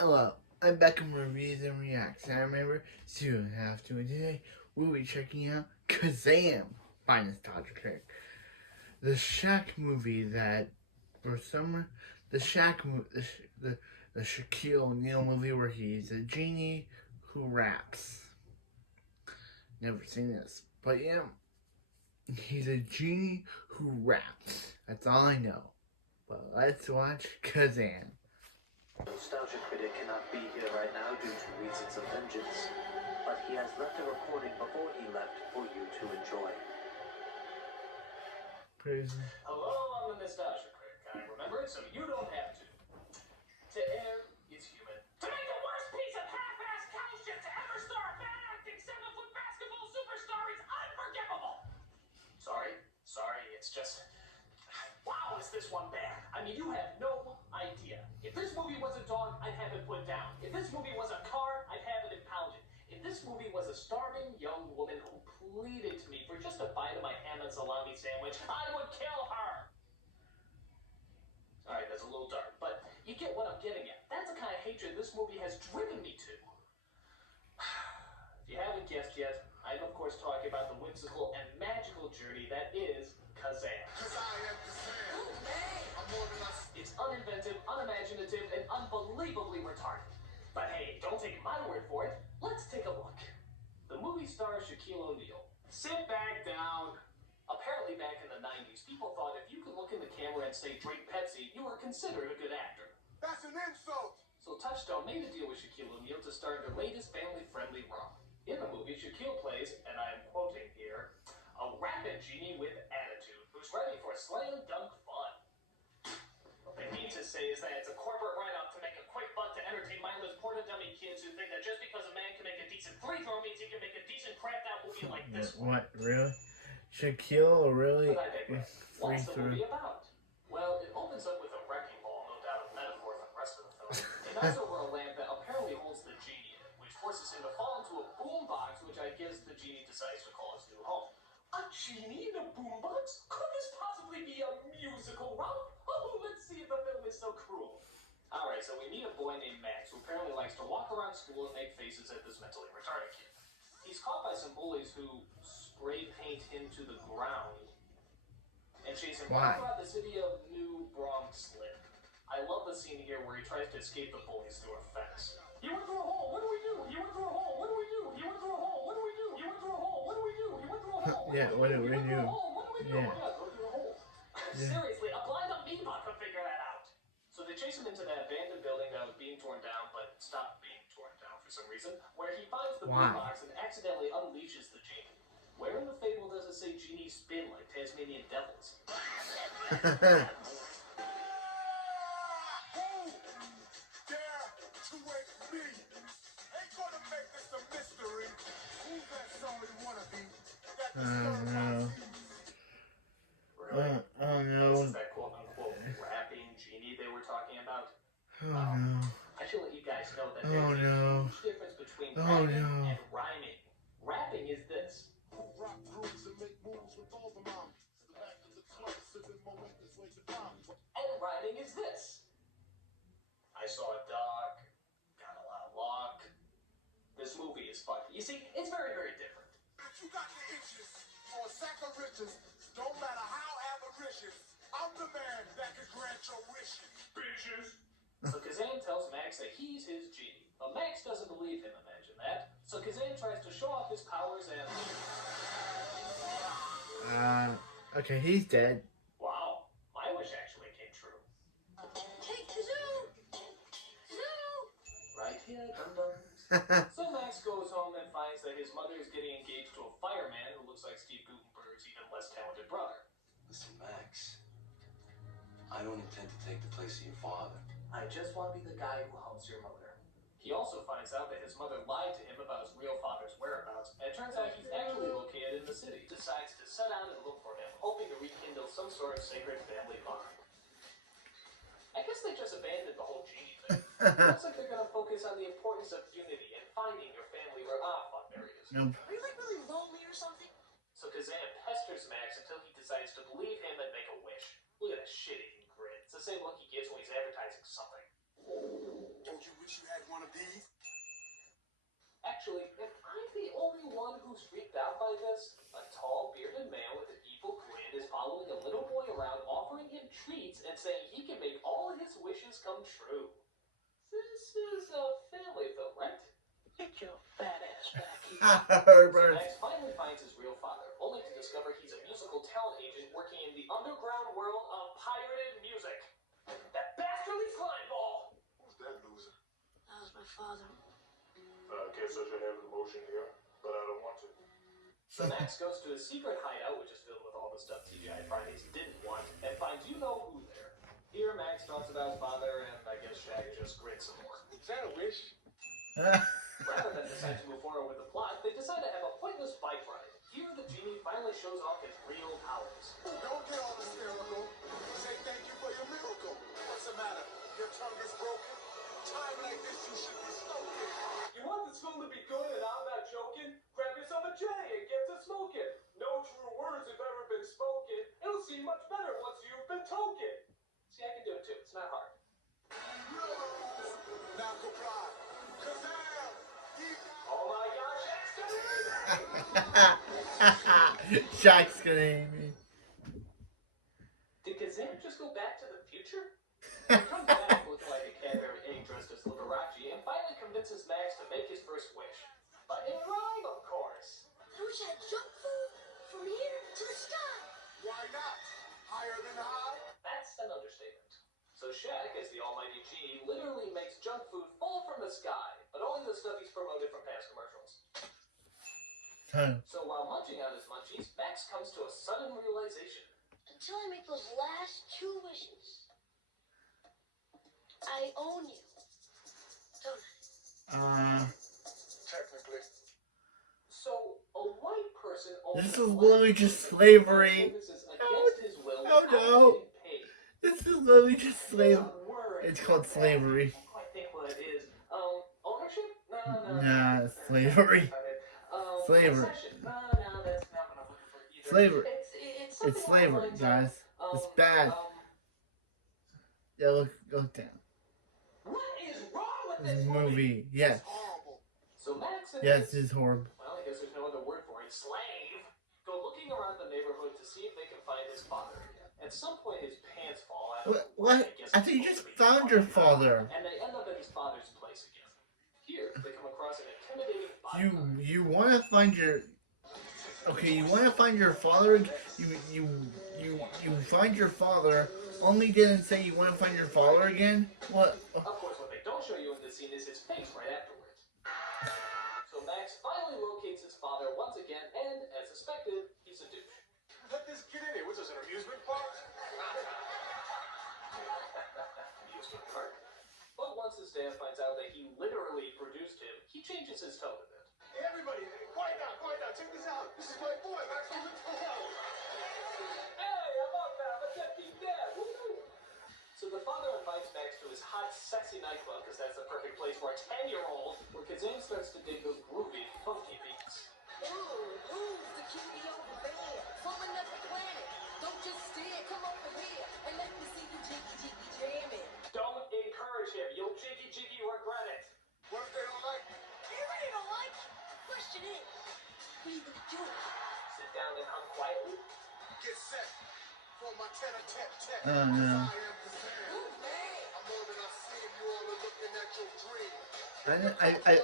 Hello, I'm back in Reviews and Reacts. And I remember soon after today, we'll be checking out Kazzam by Nostalgia Critic. The Shaq movie that, for some, the Shaq movie, the Shaquille O'Neal movie where he's a genie who raps. Never seen this, but yeah, he's a genie who raps. That's all I know. But let's watch Kazzam. Nostalgia Critic cannot be here right now due to reasons of vengeance, but he has left a recording before he left for you to enjoy. Praise. Hello, I'm the Nostalgia Critic. I remember it so you don't have to. To err is human. To make the worst piece of half-assed cow shit to ever star a bad-acting 7-foot basketball superstar is unforgivable! Sorry, it's just... Wow, is this one bad? I mean, you have no idea. If this movie was a dog, I'd have it put down. If this movie was a car, I'd have it impounded. If this movie was a starving young woman who pleaded to me for just a bite of my ham and salami sandwich, I would kill her! Alright, that's a little dark, but you get what I'm getting at. That's the kind of hatred this movie has driven me to. If you haven't guessed yet, I'm of course talking about the whimsical and magical journey that is Kazzam. It's uninventive, unimaginative, and unbelievably retarded. But hey, don't take my word for it. Let's take a look. The movie stars Shaquille O'Neal. Sit back down. Apparently back in the 90s, people thought if you could look in the camera and say drink Pepsi, you were considered a good actor. That's an insult! So Touchstone made a deal with Shaquille O'Neal to star in their latest family-friendly rom. In the movie, Shaquille plays, and I am quoting here, a rapping genie with attitude who's ready for slam dunk fun. What they mean to say is that it's a corporate write-off to make a quick buck to entertain mindless porno-dummy kids who think that just because a man can make a decent free throw means he can make a decent crapped-out movie like this one. What, really? Shaquille really? But I digress. What's the movie about? Well, it opens up with a wrecking ball, no doubt a metaphor for the rest of the film. It knocks over a lamp that apparently holds the genie in it, which forces him to fall into a boombox, which I guess the genie decides to call his new home. A genie in a boombox? Could this possibly be a musical, Ralph? Oh, let's see if the film is so cruel. Alright, so we meet a boy named Max who apparently likes to walk around school and make faces at this mentally retarded kid. He's caught by some bullies who spray paint him to the ground and chase him all throughout the city of New Bronx-Lip. I love the scene here where he tries to escape the bullies through a fence. He went through a hole, what do we do? He went through a hole, what do we do? He went through a hole, what do we do? He went through a hole, what do we do? He went through a hole, Yeah, what do we do? Yeah, go through a hole. Seriously, a blind amoeba could figure that out. So they chase him into that abandoned building that was being torn down, but stopped being torn down for some reason, where he finds the boombox and accidentally unleashes the genie. Where in the fable does it say genies spin like Tasmanian devils? Who dare to wake me? Ain't gonna make this a mystery. Who's that sorry wannabe that disturbs my peace? Really? Oh no. This is that quote-unquote rapping genie they were talking about? Oh no. I should let you guys know that Oh, there's no. a huge difference between Oh, rapping no. and rhyming. Rapping is this. Rock grooves and make moves with all the moms. The back of the club, sipping momentous way to bomb. And rhyming is this. I saw a dog, got a lot of luck. This movie is funny. You see, it's very, very different. You got the itches for a sack of riches. Don't matter how avaricious. I'm the man that can grant your wishes. Bitches. So Kazzam tells Max that he's his genie. But Max doesn't believe him, imagine that. So Kazzam tries to show off his powers and... Okay, he's dead. Wow, my wish actually came true. Hey, Kazoo! Kazoo! Right here, dum-dum. So Max goes home and finds that his mother is getting engaged to a fireman who looks like Steve Guttenberg's even less talented brother. Listen, Max, I don't intend to take the place of your father. I just want to be the guy who humps your motor. He also finds out that his mother lied to him about his real father's whereabouts, and it turns out he's actually located in the city. He decides to set out and look for him, hoping to rekindle some sort of sacred family bond. I guess they just abandoned the whole genie thing. It looks like they're going to focus on the importance of unity and finding your family where fuck, there he is. Nope. Are you like really lonely or something? So Kazzam pesters Max until he decides to believe him and make a wish. Look at that shit-eating grin. It's the same look he gives when he's advertising something. Don't you wish you had who's freaked out by this? A tall, bearded man with an evil grin is following a little boy around, offering him treats and saying he can make all his wishes come true. This is a family film, right? Get your fat ass back here. So Herbert. Max finally finds his real father, only to discover he's a musical talent agent working in the underground world of pirated music. That bastardly slime ball! Who's that loser? That was my father. I guess I should have emotion here, but I don't want to. So Max goes to his secret hideout, which is filled with all the stuff TGI Fridays didn't want, and finds you-know-who there. Here, Max talks about his father, and I guess Shag just grins some more. Is that a wish? Rather than decide to move forward with the plot, they decide to have a pointless bike ride. Here, the genie finally shows off his real powers. Don't get all hysterical. Say thank you for your miracle. What's the matter? Your tongue is broken? Time like this, you should be smoking. You want this film to be good, and I'm not joking? Grab yourself a J and get to smoking. No true words have ever been spoken. It'll seem much better once you've been token. See, I can do it too. It's not hard. Now comply. Kazzam! Oh my gosh, that's Shaq's gonna hate me. Did Kazzam just go back to the future? He comes back looking like a Cadbury egg dressed as Liberace and finally convinces Max to make his first wish. But in rhyme, of course. I wish I had junk food from here to the sky. Why not? Higher than high? That's an understatement. So Shaq, as the almighty genie, literally makes junk food fall from the sky, but only the stuff he's promoted from past commercials. So while munching on his munchies, Max comes to a sudden realization. Until I make those last 2 wishes, I own you. Don't I? Technically. So a white person owns This a is black literally person just who slavery. services against his will Oh, without no. getting paid. This is literally just slavery. There's a word It's called for that. slavery. I can't quite think what it is. Ownership? No. Nah, it's slavery. Slavery. Possession. No, that's not what I'm looking for either. Slavery. It's It's something slavery, along the lines guys. of, It's bad. Yeah, look down. What is wrong with This this movie. Yes. Horrible. So Max and Yes, this is horrible. well, I guess there's no other word for it. Slave. Go looking around the neighborhood to see if they can find his father. At some point, his pants fall out. What? I think you just found your father. And they end up at his father's place again. Here, they come across an intimidating body. You want to find your. Okay, you want to find your father. You find your father. Only didn't say you want to find your father again. What? Of course, what they don't show you in this scene is his face right afterwards. So Max finally locates his father once again, and as suspected, he's a douche. Let this kid in here. What's this, an amusement park? Amusement park. But once his dad finds out that he literally produced him, he changes his tone a bit. Hey, everybody, quiet down. Check this out. This is my boy, Max from the town. Hey, I'm up now. Let's get beat dead. Woo-hoo. So the father invites Max to his hot, sexy nightclub because that's the perfect place for a 10-year-old, where Kazzam starts to dig those groovy, funky beats. Who's the cutie over there? From another planet. Don't just stare, come over here and let me see you jiggy jamming. Don't encourage him. You'll jiggy regret it. What if they don't like me? You really don't like? Question is, what are you gonna do? Sit down and hum quietly. Get set for my tete-a-tete. Oh, no. I am Kazzam. I'm more than I seem. You all are looking at your dream.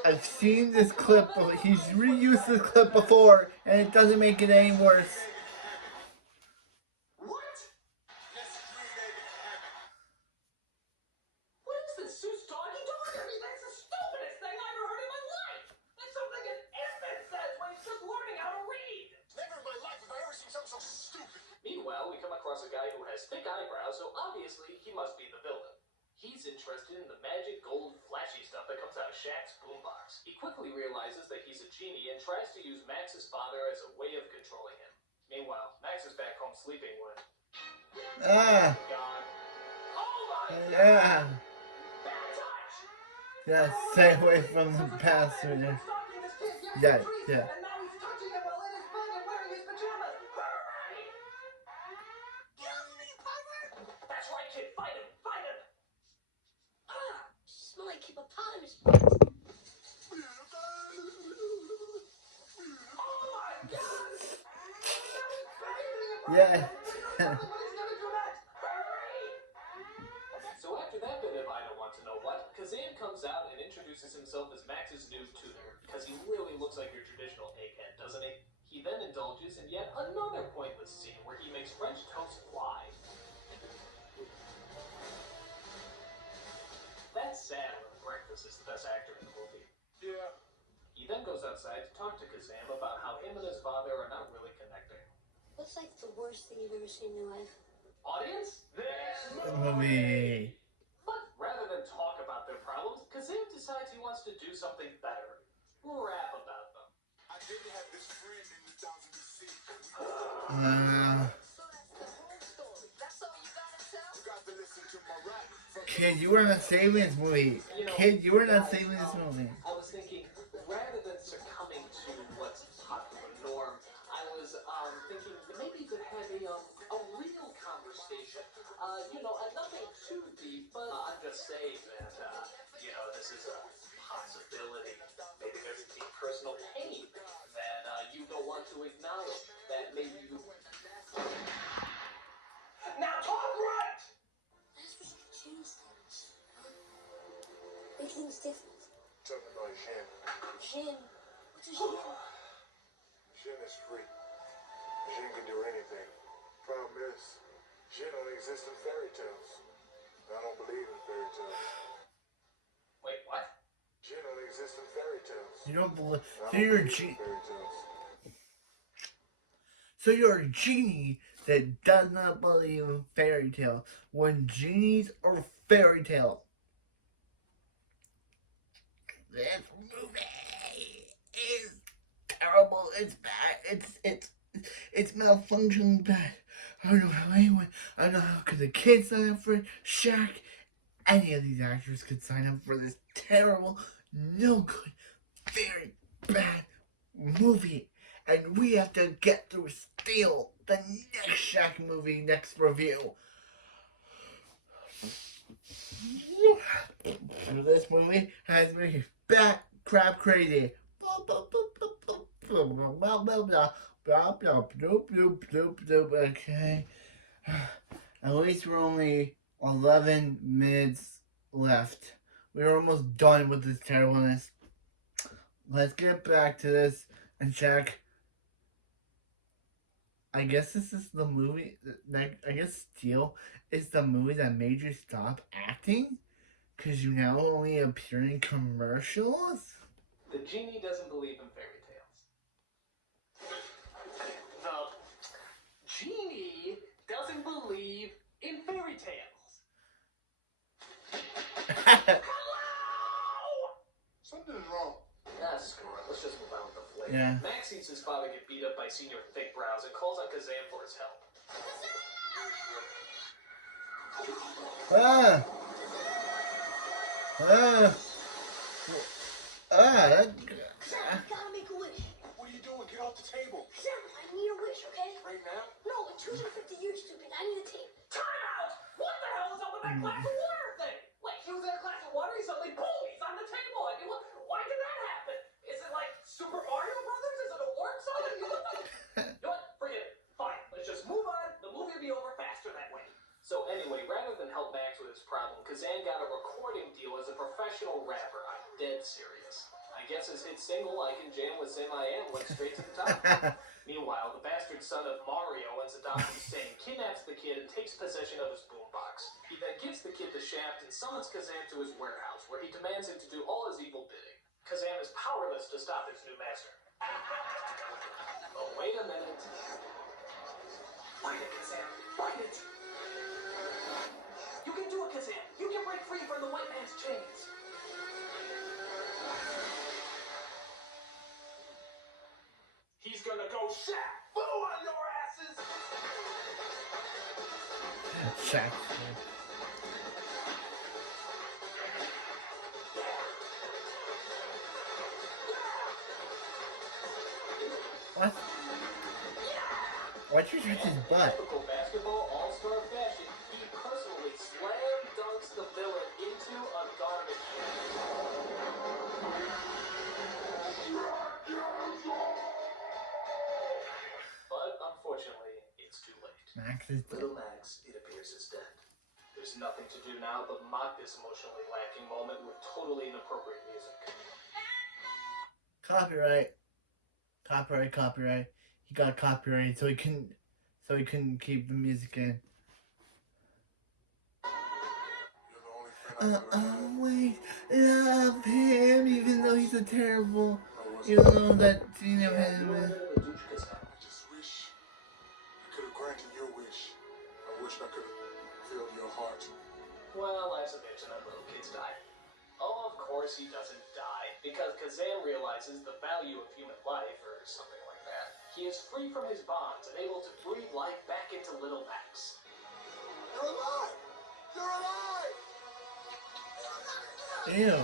I've seen this clip. He's reused this clip before, and it doesn't make it any worse. What? Let's create havoc. What is this, Seuss doggy dog? I mean, that's the stupidest thing I ever heard in my life. That's something an infant says when he's just learning how to read. Never in my life have I ever seen something so stupid. Meanwhile, we come across a guy who has thick eyebrows, so obviously he must be the villain. He's interested in the magic, gold, flashy stuff that comes out of Shaq's boombox. He quickly realizes that he's a genie and tries to use Max's father as a way of controlling him. Meanwhile, Max is back home sleeping when... Ah, God. Oh my yeah. Bad touch! Yeah, stay away from the passenger. Yeah. And now he's touching him while in his bed and wearing his pajamas. Hooray! That's right, kid. Fight him. Smell like hippopotamus. Oh Yeah. Everybody's gonna do that! Hurry! So after that bit of I don't want to know what, Kazzam comes out and introduces himself as Max's new tutor, because he really looks like your traditional egghead, doesn't he? He then indulges in yet another pointless scene where he makes French toast fly. That's sad when Breakfast is the best actor in the movie. Yeah. He then goes outside to talk to Kazzam about how him and his father are not really connecting. What's like the worst thing you've ever seen in your life? Audience? This Movie. But rather than talk about their problems, Kazzam decides he wants to do something better. Rap about them. I didn't have this friend in 2000 BC. So that's the whole story. That's all you gotta tell? You got to listen to my rap. Kid, you were not saving this movie. Kid, you were not saving this movie. I was thinking, rather than succumbing to what's popular norm, I was thinking maybe you could have a real conversation. Nothing too deep, but I'm just saying that, this is a possibility. Maybe there's deep personal pain that you don't want to acknowledge. That maybe you... Now talk right! I just wish I could change things. Make things different. Tell me about Jean. Jean. What's a Jean? Jean is free. Jean can do anything. Problem is, Jean only exists in fairy tales. I don't believe in fairy tales. Wait, what? Jean only exists in fairy tales. You don't believe. I So don't you're a believe in genie. fairy tales. So you're a genie that does not believe in fairy tales. When genies are fairy tales. This movie is terrible. It's bad. It's malfunctioning bad. I don't know how anyone. I don't know how could the kids sign up for it. Shaq. Any of these actors could sign up for this terrible, no good, very bad movie. And we have to get through still the next Shaq movie, next review. This movie has me bat crap crazy. Okay. At least we're only 11 minutes left. We're almost done with this terribleness. Let's get back to this and check. I guess this is the movie. I guess Steel is the movie that made you stop acting? Because you now only appear in commercials? The genie doesn't believe in fairy tales. The genie doesn't believe in fairy tales. Something's wrong. Screw it. Let's just move on with the flick. Yeah. Max sees his father get beat up by Senior Thick Brows and calls on Kazzam for his help. Ah! Sam, I gotta make a wish. What are you doing? Get off the table. Sam, I need a wish, okay? Right now? No, in 250 years, stupid. I need a tape. Time out! What the hell is up with that glass of water thing? Like, he was in a glass of water, he suddenly, boom, he's on the table. I mean, why did that happen? Is it like Super Mario Brothers? Is it a warp zone? You know what? Forget it. Fine. Let's just move on. The movie will be over faster that way. So anyway, rather than help Max with his problem, Kazzam got a recording deal as a professional rapper. I'm dead serious. I guess his hit single, I Can Jam with Sam I Am, went straight to the top. Meanwhile, the bastard son of Mario ends up adopting Sam, kidnaps the kid, and takes possession of his boombox. He then gives the kid the shaft and summons Kazzam to his warehouse, where he demands him to do all his evil bidding. Kazzam is powerless to stop his new master. Oh, wait a minute. Fight it, Kazzam. Fight it. You can do it, Kazzam. You can break free from the white man's chains. He's gonna go Shaq. Boo on your asses. Shaq. What? Why'd you touch his butt? Typical basketball all-star fashion, he personally slam dunks the villain into a garbage can. But unfortunately, it's too late. Max is dead. Little Max, it appears, is dead. There's nothing to do now but mock this emotionally lacking moment with totally inappropriate music. Copyright. Copyright. He got copyrighted, so he couldn't keep the music in. You're the only friend I could have. Always love him, even though he's a terrible. Even though that scene of Yeah, you were a him. bit of a douche, Kazzam. I just wish I could have granted your wish. I wish I could have filled your heart. Well, life's a bitch and then little kids die. Oh, of course he doesn't die, because Kazzam realizes the value of human life, or something like that. He is free from his bonds and able to breathe life back into little Max. You're alive! You're alive! Ew.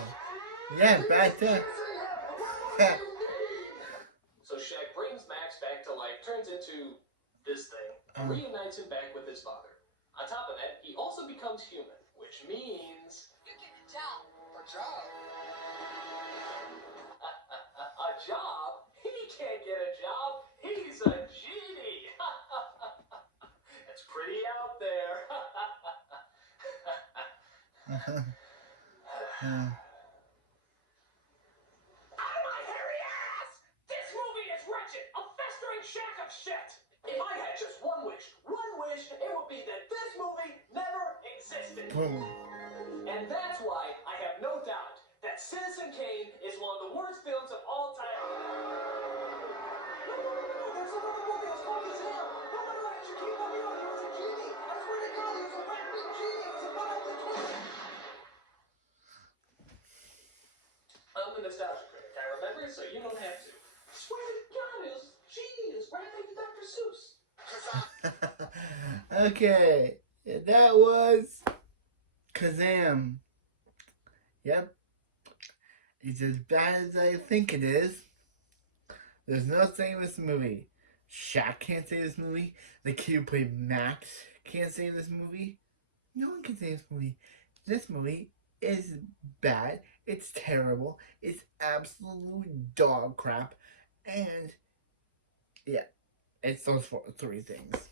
Yeah, bad time. So Shaq brings Max back to life, turns into this thing, and reunites him back with his father. On top of that, he also becomes human, which means You get a job. A job? a job? He can't get a job. He's a genie. It's pretty out there. Out of my hairy ass! This movie is wretched, a festering shack of shit. If I had just one wish, it would be that this movie never existed. Boom. And that's why I have no doubt that Citizen Kane is one of the worst films of all time. No, there's another movie that's called Kazzam. No, you keep coming on. He was a genie. I swear to God, he was a wet-beat genie. It was a one-ugly twin. I'm the nostalgia critic. I remember it, so you don't have to. I swear to God, it was genius. Rapping to Dr. Seuss. Okay, that was Kazzam. Yep, it's as bad as I think it is. There's no saying this movie. Shaq can't say this movie. The kid who played Max can't say this movie. No one can say this movie. This movie is bad. It's terrible. It's absolute dog crap. And yeah, it's those three things.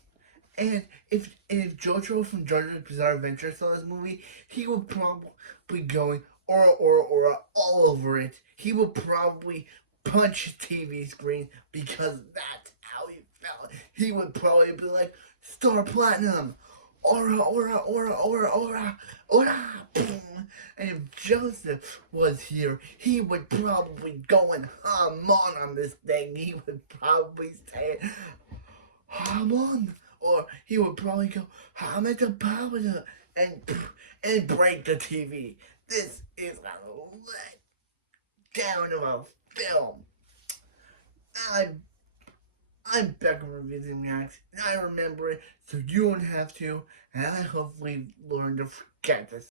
And if JoJo from JoJo's Bizarre Adventure saw this movie, he would probably going aura all over it. He would probably punch his TV screen because that's how he felt. He would probably be like, Star Platinum, aura, boom. And if Joseph was here, he would probably go and hum on this thing. He would probably say, hum on. Or he would probably go, I'm at the powder, and break the TV. This is a let down of a film. I'm back on Reviews and Reacts, and I remember it, so you don't have to, and I hopefully learn to forget this